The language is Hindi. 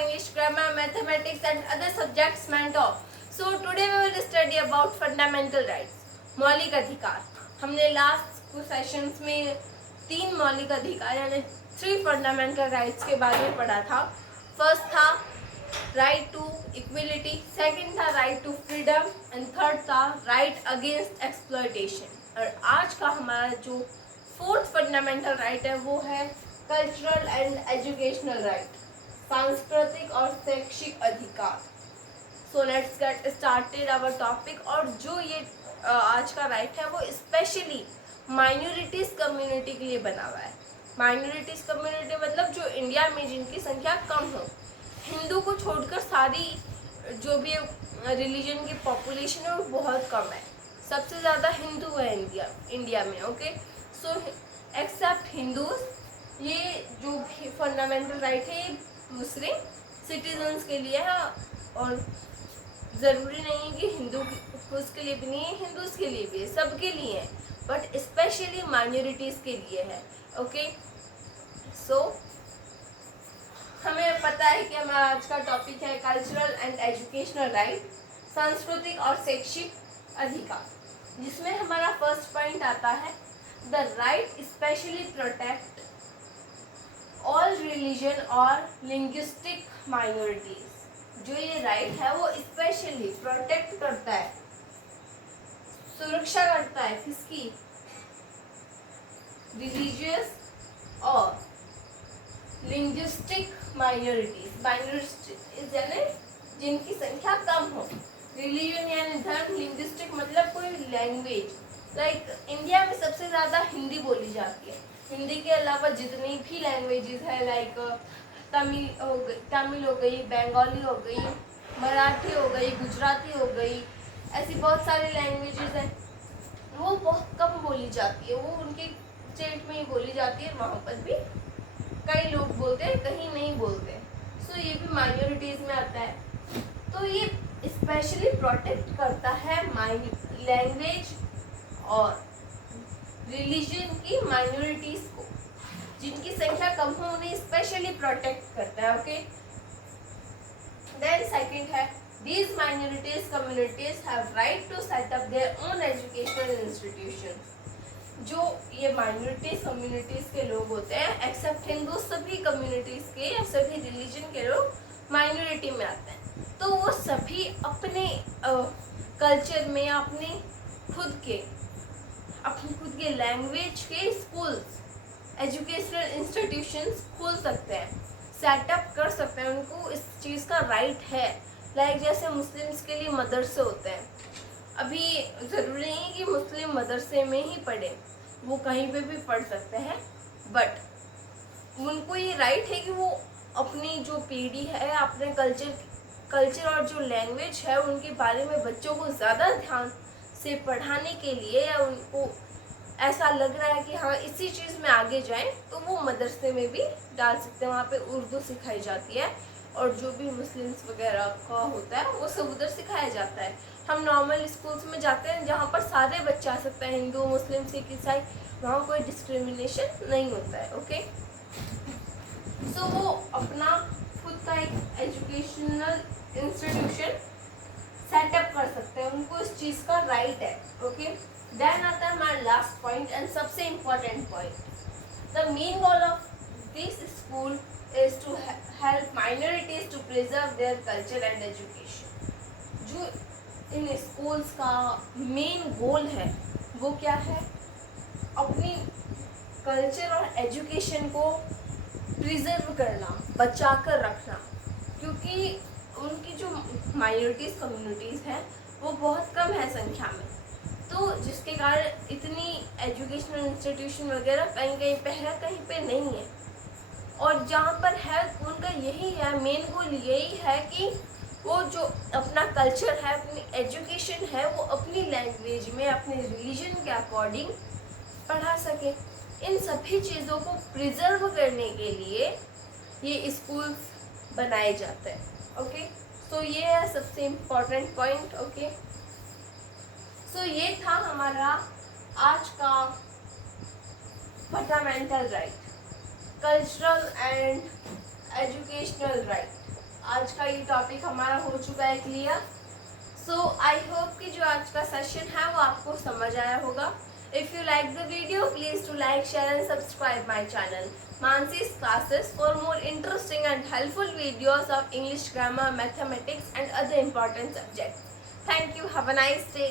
English, grammar, mathematics and other subjects meant of. So today we will study about fundamental rights. मौलिक अधिकार. हमने लास्ट कुछ सेशंस में 3 मौलिक अधिकार यानी 3 फंडामेंटल राइट्स के बारे में पढ़ा था. फर्स्ट था राइट टू इक्वलिटी, सेकंड था right to freedom and third था राइट अगेंस्ट एक्सप्लॉयटेशन. और आज का हमारा जो फोर्थ फंडामेंटल राइट है वो है कल्चरल एंड एजुकेशनल राइट, सांस्कृतिक और शैक्षिक अधिकार. So let's get started our topic. और जो ये आज का राइट है वो स्पेशली माइनॉरिटीज कम्युनिटी के लिए बना हुआ है. माइनॉरिटीज कम्युनिटी मतलब जो इंडिया में जिनकी संख्या कम हो. हिंदू को छोड़कर सारी जो भी रिलीजन की पॉपुलेशन है वो बहुत कम है. सबसे ज़्यादा हिंदू है इंडिया में. ओके, सो एक्सेप्ट हिंदूज, ये जो भी फंडामेंटल राइट है ये दूसरे सिटीजन्स के लिए है. और ज़रूरी नहीं है कि हिंदू उसके लिए भी नहीं है, हिंदूज के लिए भी है, सबके लिए है, बट स्पेशली माइनॉरिटीज़ के लिए है. ओके, सो हमें पता है कि हमारा आज का टॉपिक है कल्चरल एंड एजुकेशनल राइट, सांस्कृतिक और शैक्षिक अधिकार, जिसमें हमारा फर्स्ट पॉइंट आता है the right specially protect all religion और लिंग्विस्टिक माइनॉरिटीज. जो ये राइट है वो स्पेशली प्रोटेक्ट करता है, सुरक्षा करता है किसकी? रिलीजियस और लिंग्विस्टिक माइनॉरिटीज. माइनॉरिटीज यानी जिनकी संख्या कम हो. रिलीजन यानी धर्म, लिंग्विस्टिक मतलब कोई लैंग्वेज. लाइक इंडिया में सबसे ज़्यादा हिंदी बोली जाती है. हिंदी के अलावा जितनी भी लैंग्वेजेस है लाइक तमिल हो गई, बंगाली हो गई, मराठी हो गई, गुजराती हो गई, ऐसी बहुत सारी लैंग्वेजेस हैं. वो बहुत कम बोली जाती है. वो उनके स्टेट में ही बोली जाती है. वहाँ पर भी कई लोग बोलते हैं, कहीं नहीं बोलते. सो ये भी माइनॉरिटीज़ में आता है. तो ये स्पेशली प्रोटेक्ट करता है लैंग्वेज और रिलीजन की माइनॉरिटीज़ को. जिनकी संख्या कम हो उन्हें स्पेशली प्रोटेक्ट करता है. ओके, देन सेकंड है these minorities communities have right to set up their own educational institutions. जो ये माइनॉरिटीज कम्युनिटीज के लोग होते हैं एक्सेप्ट हिंदू, सभी कम्युनिटीज के या सभी रिलीजन के लोग माइनॉरिटी में आते हैं. तो वो सभी अपने कल्चर में अपने खुद के लैंग्वेज के स्कूल्स, एजुकेशनल इंस्टीट्यूशंस खोल सकते हैं, सेटअप कर सकते हैं. उनको इस चीज़ का राइट है. लाइक जैसे मुस्लिम्स के लिए मदरसे होते हैं. अभी ज़रूरी नहीं है कि मुस्लिम मदरसे में ही पढ़े, वो कहीं पे भी पढ़ सकते हैं, बट उनको ये राइट है कि वो अपनी जो पीढ़ी है अपने कल्चर और जो लैंग्वेज है उनके बारे में बच्चों को ज़्यादा ध्यान से पढ़ाने के लिए, या उनको ऐसा लग रहा है कि हाँ इसी चीज़ में आगे जाएं, तो वो मदरसे में भी डाल सकते हैं. वहाँ पे उर्दू सिखाई जाती है और जो भी मुस्लिम्स वगैरह का होता है वो सब उधर सिखाया जाता है. हम नॉर्मल स्कूल्स में जाते हैं जहाँ पर सारे बच्चे आ सकते हैं, हिंदू, मुस्लिम, सिख, ईसाई, वहाँ कोई डिस्क्रिमिनेशन नहीं होता है. ओके, सो वो अपना खुद का एक एजुकेशनल इंस्टीट्यूशन सेटअप कर सकते हैं. उनको इस चीज़ का राइट है. ओके, देन आता है हमारा लास्ट पॉइंट एंड सबसे important point. The main goal of this school is to help minorities to preserve their culture and education. जो इन स्कूल्स का मेन गोल है वो क्या है? अपनी कल्चर और एजुकेशन को प्रिजर्व करना, बचा कर रखना. क्योंकि उनकी जो माइनॉरिटीज़ कम्युनिटीज़ हैं वो बहुत कम है संख्या में, तो जिसके कारण इतनी एजुकेशनल इंस्टीट्यूशन वगैरह कहीं पे नहीं है. और जहाँ पर है उनका यही है, मेन गोल यही है कि वो जो अपना कल्चर है, अपनी एजुकेशन है, वो अपनी लैंग्वेज में अपने रिलीजन के अकॉर्डिंग पढ़ा सके. इन सभी चीज़ों को प्रिजर्व करने के लिए ये स्कूल बनाए जाते हैं. ओके, सो ये है सबसे इम्पोर्टेंट पॉइंट. ओके, सो ये था हमारा आज का fundamental right, cultural and educational right. आज का ये टॉपिक हमारा हो चुका है क्लियर। सो आई होप कि जो आज का सेशन है वो आपको समझ आया होगा। If you like the video please to like, share and subscribe my channel Mansi's classes for more interesting and helpful videos of English grammar, mathematics and other important subjects. Thank you. Have a nice day.